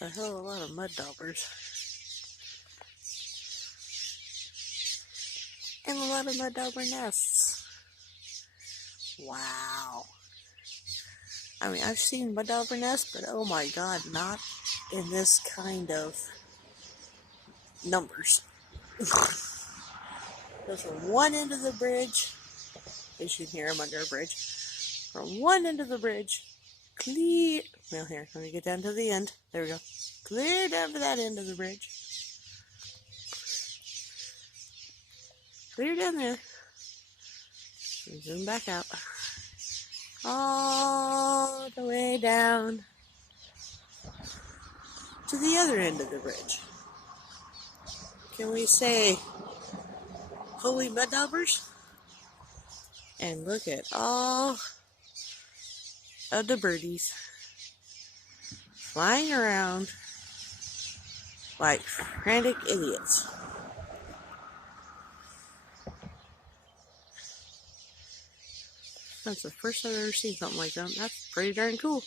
That's a hell of a lot of mud daubers. And a lot of mud dauber nests. Wow. I mean, I've seen mud dauber nests, but oh my god, not in this kind of numbers. Goes from one end of the bridge, as you can hear them under a bridge, from one end of the bridge, clear, well here, let me get down to the end, there we go, clear down to that end of the bridge, clear down there, and zoom back out, all the way down to the other end of the bridge. Can we say holy mud daubers? And look at all of the birdies flying around like frantic idiots. That's the first time I've ever seen something like that. That's pretty darn cool.